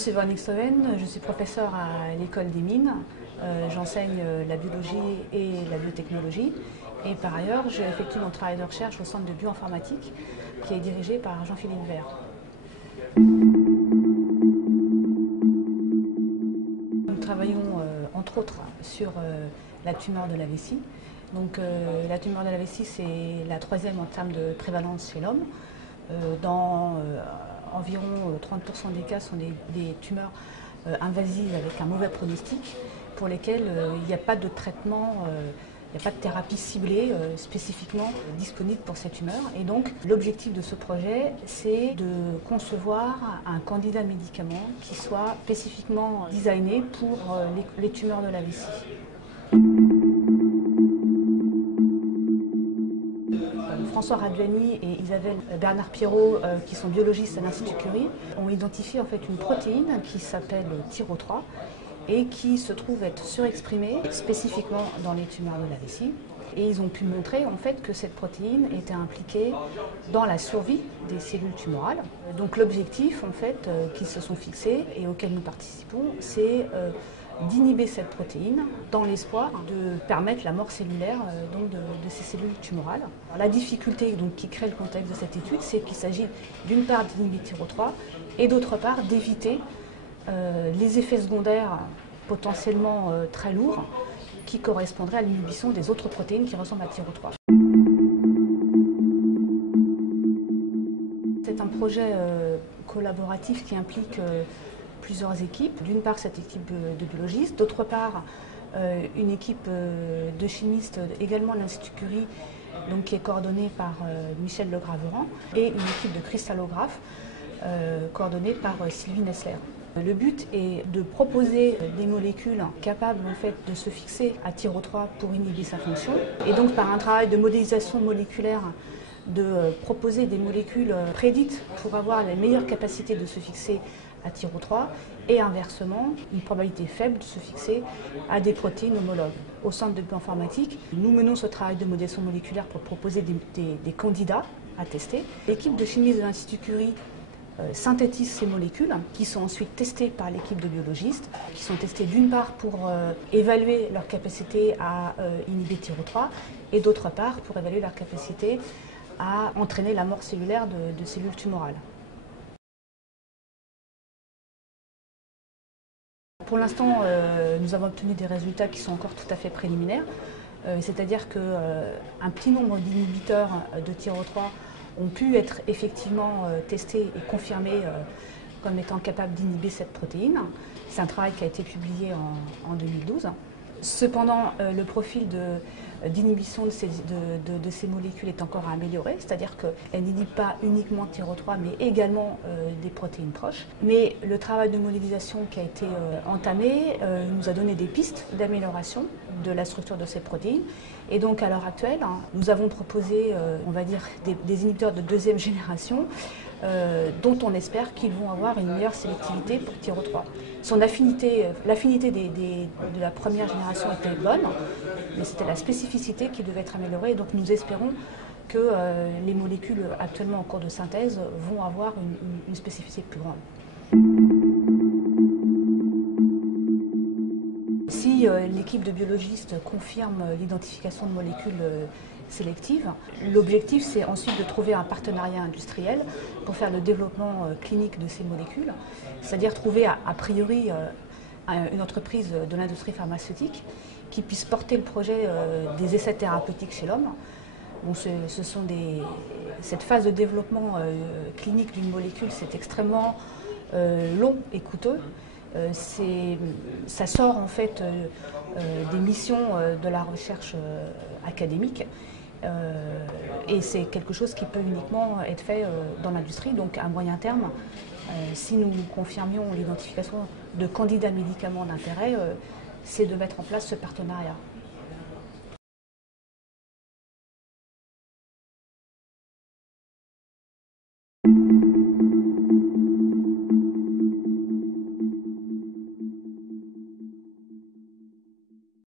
suis Véronique Sauvaine, je suis professeure à l'école des mines. J'enseigne la biologie et la biotechnologie. Et par ailleurs, j'effectue mon travail de recherche au centre de bioinformatique qui est dirigé par Jean-Philippe Vert. Nous travaillons entre autres sur la tumeur de la vessie. Donc, la tumeur de la vessie, c'est la troisième en termes de prévalence chez l'homme. Dans environ 30% des cas, sont des tumeurs invasives avec un mauvais pronostic pour lesquelles il n'y a pas de traitement, il n'y a pas de thérapie ciblée spécifiquement disponible pour ces tumeurs. Et donc l'objectif de ce projet, c'est de concevoir un candidat médicament qui soit spécifiquement designé pour les tumeurs de la vessie. François Raduani et Isabelle Bernard-Pierrot, qui sont biologistes à l'Institut Curie, ont identifié en fait une protéine qui s'appelle TYRO3 et qui se trouve être surexprimée spécifiquement dans les tumeurs de la vessie. Et ils ont pu montrer en fait que cette protéine était impliquée dans la survie des cellules tumorales. Donc l'objectif en fait qu'ils se sont fixés et auquel nous participons, c'est d'inhiber cette protéine dans l'espoir de permettre la mort cellulaire donc de ces cellules tumorales. Alors, la difficulté donc, qui crée le contexte de cette étude, c'est qu'il s'agit d'une part d'inhiber TYRO3 et d'autre part d'éviter les effets secondaires potentiellement très lourds qui correspondraient à l'inhibition des autres protéines qui ressemblent à TYRO3. C'est un projet collaboratif qui implique plusieurs équipes. D'une part, cette équipe de biologistes, d'autre part, une équipe de chimistes également à l'Institut Curie, donc, qui est coordonnée par Michel Legraveran, et une équipe de cristallographes coordonnée par Sylvie Nessler. Le but est de proposer des molécules capables en fait, de se fixer à TYRO3 pour inhiber sa fonction, et donc par un travail de modélisation moléculaire, de proposer des molécules prédites pour avoir les meilleures capacités de se fixer à TYRO3 et inversement, une probabilité faible de se fixer à des protéines homologues. Au centre de bioinformatique, nous menons ce travail de modélisation moléculaire pour proposer des candidats à tester. L'équipe de chimistes de l'Institut Curie synthétise ces molécules qui sont ensuite testées par l'équipe de biologistes, qui sont testées d'une part pour évaluer leur capacité à inhiber TYRO3 et d'autre part pour évaluer leur capacité à entraîner la mort cellulaire de cellules tumorales. Pour l'instant, nous avons obtenu des résultats qui sont encore tout à fait préliminaires, c'est-à-dire qu'un petit nombre d'inhibiteurs de TYRO3 ont pu être effectivement testés et confirmés comme étant capables d'inhiber cette protéine. C'est un travail qui a été publié en 2012. Cependant, le profil d'inhibition de ces molécules est encore à améliorer, c'est-à-dire qu'elles n'inhibent pas uniquement TYRO3, mais également des protéines proches. Mais le travail de modélisation qui a été entamé nous a donné des pistes d'amélioration de la structure de ces protéines. Et donc, à l'heure actuelle, nous avons proposé, on va dire, des inhibiteurs de deuxième génération, dont on espère qu'ils vont avoir une meilleure sélectivité pour TYRO3. L'affinité de la première génération était bonne, mais c'était la spécificité qui devait être améliorée. Donc nous espérons que les molécules actuellement en cours de synthèse vont avoir une spécificité plus grande. Si l'équipe de biologistes confirme l'identification de molécules sélectives, l'objectif c'est ensuite de trouver un partenariat industriel pour faire le développement clinique de ces molécules, c'est-à-dire trouver a priori une entreprise de l'industrie pharmaceutique qui puisse porter le projet des essais thérapeutiques chez l'homme. Bon, cette phase de développement clinique d'une molécule, c'est extrêmement long et coûteux. Ça sort en fait des missions de la recherche académique et c'est quelque chose qui peut uniquement être fait dans l'industrie. Donc à moyen terme, si nous confirmions l'identification de candidats médicaments d'intérêt, c'est de mettre en place ce partenariat.